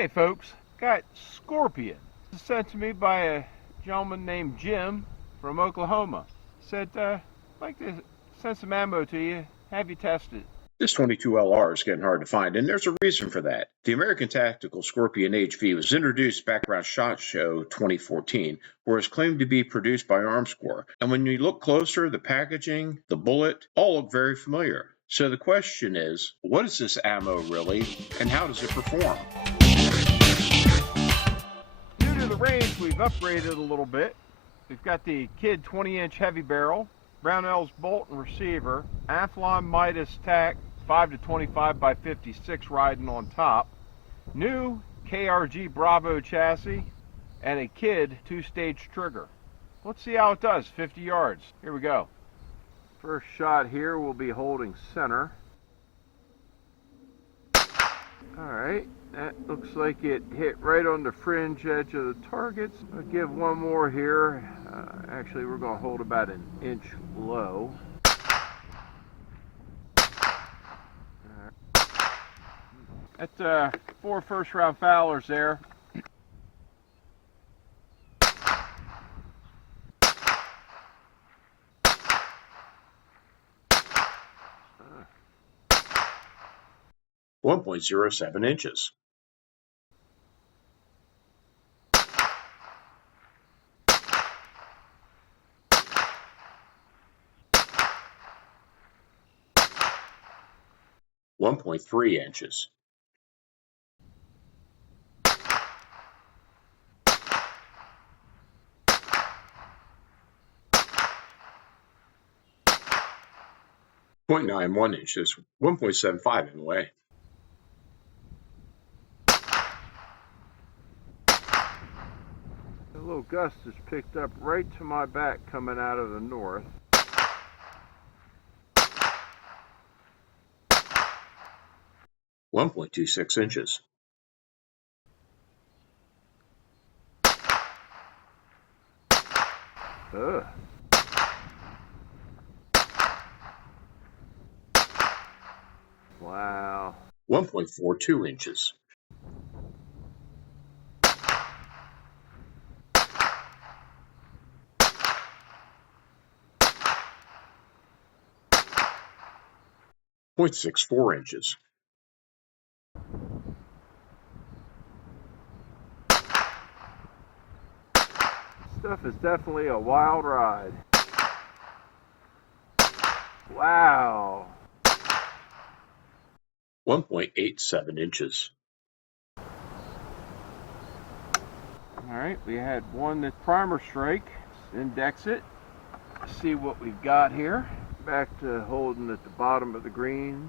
Hey folks, got Scorpion. This is sent to me by a gentleman named Jim from Oklahoma. Said, I'd like to send some ammo to you, have you test it. This 22LR is getting hard to find, and there's a reason for that. The American Tactical Scorpion HV was introduced back around SHOT Show 2014, where it's claimed to be produced by Armscor. And when you look closer, the packaging, the bullet, all look very familiar. So the question is, what is this ammo really, and how does it perform? Due to the range, we've upgraded a little bit. We've got the Kid 20-inch heavy barrel, Brownell's bolt and receiver, Athlon Midas tack 5 to 25 by 56 riding on top, new KRG Bravo chassis, and a Kid 2-stage trigger. Let's see how it does, 50 yards. Here we go. First shot here, we'll be holding center. Alright, that looks like it hit right on the fringe edge of the targets. I'll give one more here. Actually, we're going to hold about an inch low. That's 4 first-round foulers there. Uh, 1.07 inches. 1.3 inches. 0.91 inches, 1.75 in way. A little gust is picked up right to my back coming out of the north. .26 inches. Ugh. Wow. 1.42 inches. .64 inches. Stuff is definitely a wild ride. Wow. 1.87 inches. Alright, we had one that primer strike. Let's index it. See what we've got here. Back to holding at the bottom of the green.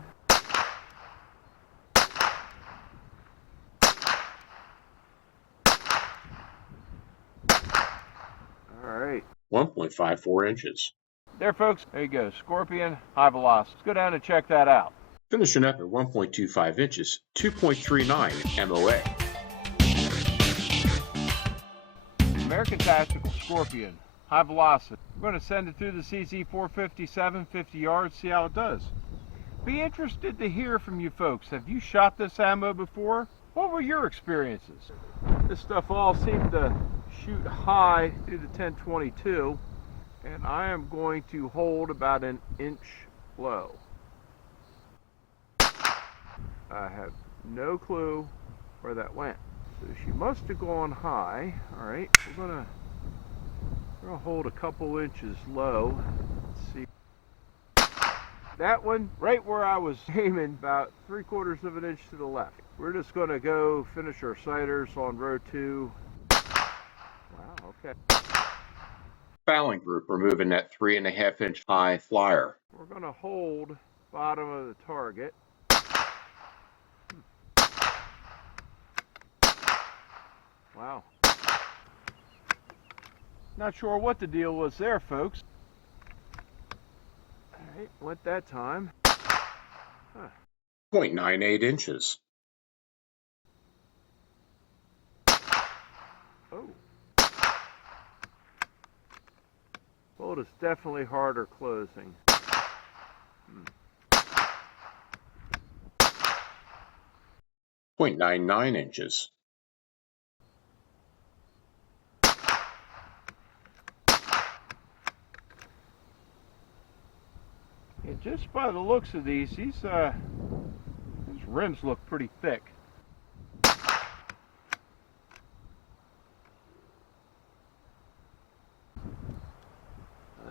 Alright. 1.54 inches. There folks, there you go. Scorpion, high velocity. Let's go down and check that out. Finishing up at 1.25 inches, 2.39 MOA. American Tactical Scorpion, high velocity. We're going to send it through the CZ457, 50 yards, see how it does. Be interested to hear from you folks. Have you shot this ammo before? What were your experiences? This stuff all seemed to shoot high through the 1022, and I am going to hold about an inch low. I have no clue where that went. So she must have gone high. Alright, we're gonna hold a couple inches low. Let's see. That one, right where I was aiming, about 3/4 of an inch to the left. We're just gonna go finish our sighters on row 2. Wow, okay. Fouling group removing that 3.5 inch high flyer. We're gonna hold bottom of the target. Wow. Not sure what the deal was there, folks. Alright, went that time. Huh. 0.98 inches. Oh. Bolt is definitely harder closing. 0.99 inches. And just by the looks of these rims look pretty thick.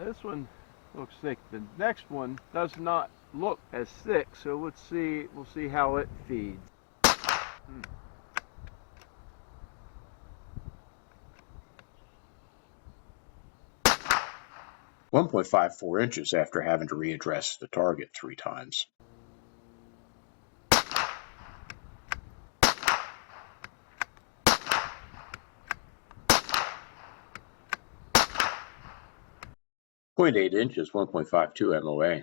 This one looks thick. The next one does not look as thick, so we'll see how it feeds. 1.54 inches after having to readdress the target 3 times. .8 inches, 1.52 MOA.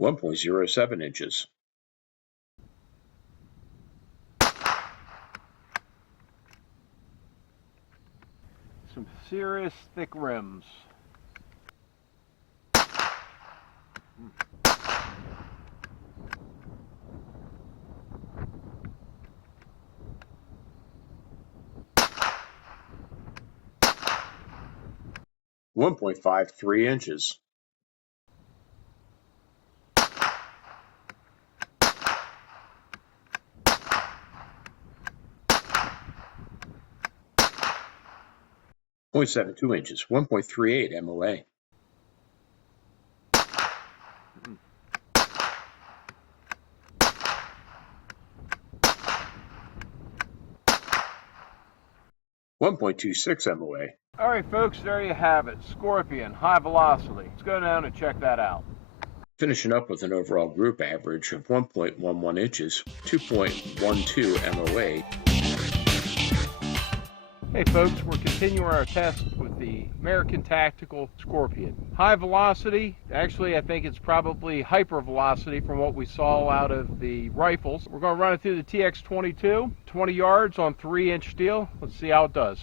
1.07 inches. Some serious thick rims. .53 inches. 0.72 inches, 1.38 MOA. 1.26 MOA. All right, folks, there you have it. Scorpion, high velocity. Let's go down and check that out. Finishing up with an overall group average of 1.11 inches, 2.12 MOA. Hey folks, we're continuing our test with the American Tactical Scorpion. High velocity, actually I think it's probably hyper velocity from what we saw out of the rifles. We're going to run it through the TX22, 20 yards on 3-inch steel. Let's see how it does.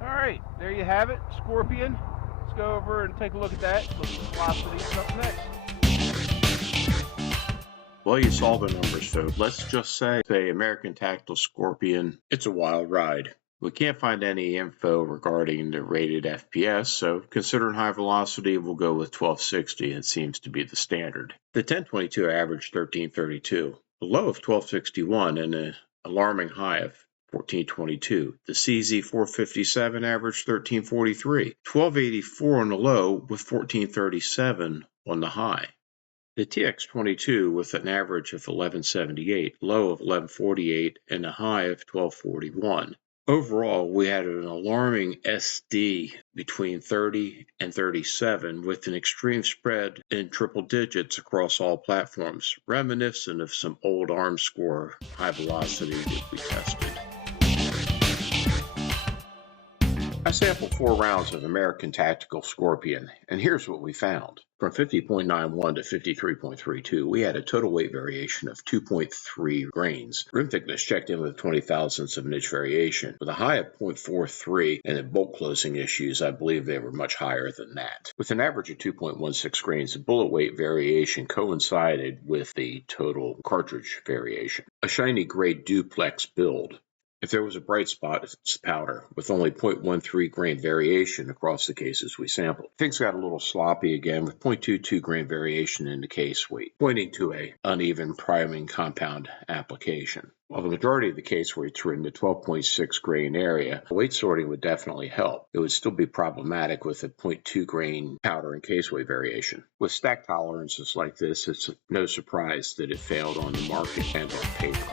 Alright, there you have it, Scorpion. Let's go over and take a look at that. Look at the velocity up next. Well, you saw the numbers, folks. Let's just say American Tactical Scorpion, it's a wild ride. We can't find any info regarding the rated FPS, so considering high velocity, we'll go with 1260. It seems to be the standard. The 1022 averaged 1332, a low of 1261, and an alarming high of 1422. The CZ457 averaged 1343, 1284 on the low with 1437 on the high. The TX22 with an average of 1178, low of 1148, and a high of 1241. Overall, we had an alarming SD between 30 and 37 with an extreme spread in triple digits across all platforms, reminiscent of some old arm score high velocity that we tested. I sampled 4 rounds of American Tactical Scorpion, and here's what we found. From 50.91 to 53.32, we had a total weight variation of 2.3 grains. Rim thickness checked in with 20 thousandths of an inch variation. With a high of 0.43 and in bolt closing issues, I believe they were much higher than that. With an average of 2.16 grains, the bullet weight variation coincided with the total cartridge variation. A shiny gray duplex build. If there was a bright spot, it's powder, with only 0.13 grain variation across the cases we sampled. Things got a little sloppy again, with 0.22 grain variation in the case weight, pointing to an uneven priming compound application. While the majority of the case weights were in the 12.6 grain area, weight sorting would definitely help. It would still be problematic with a 0.2 grain powder and case weight variation. With stack tolerances like this, it's no surprise that it failed on the market and on paper.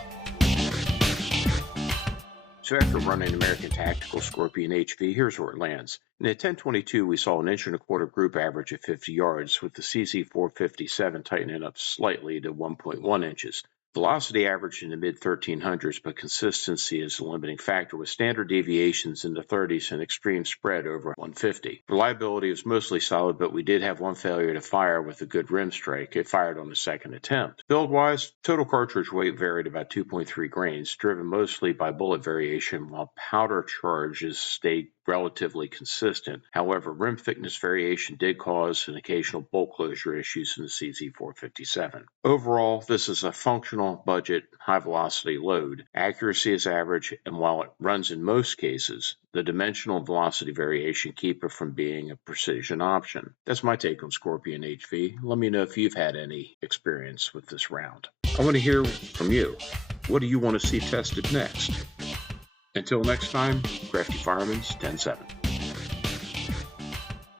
So after running American Tactical Scorpion HV, here's where it lands. In the 1022, we saw an 1.25 inch group average of 50 yards, with the CZ457 tightening up slightly to 1.1 inches. Velocity averaged in the mid-1300s, but consistency is the limiting factor, with standard deviations in the 30s and extreme spread over 150. Reliability was mostly solid, but we did have one failure to fire with a good rim strike. It fired on the second attempt. Build-wise, total cartridge weight varied about 2.3 grains, driven mostly by bullet variation, while powder charges stayed relatively consistent. However, rim thickness variation did cause an occasional bolt closure issues in the CZ457. Overall, this is a functional, budget, high-velocity load. Accuracy is average, and while it runs in most cases, the dimensional velocity variation keep it from being a precision option. That's my take on Scorpion HV. Let me know if you've had any experience with this round. I want to hear from you. What do you want to see tested next? Until next time, Crafty Fireman's 10-7.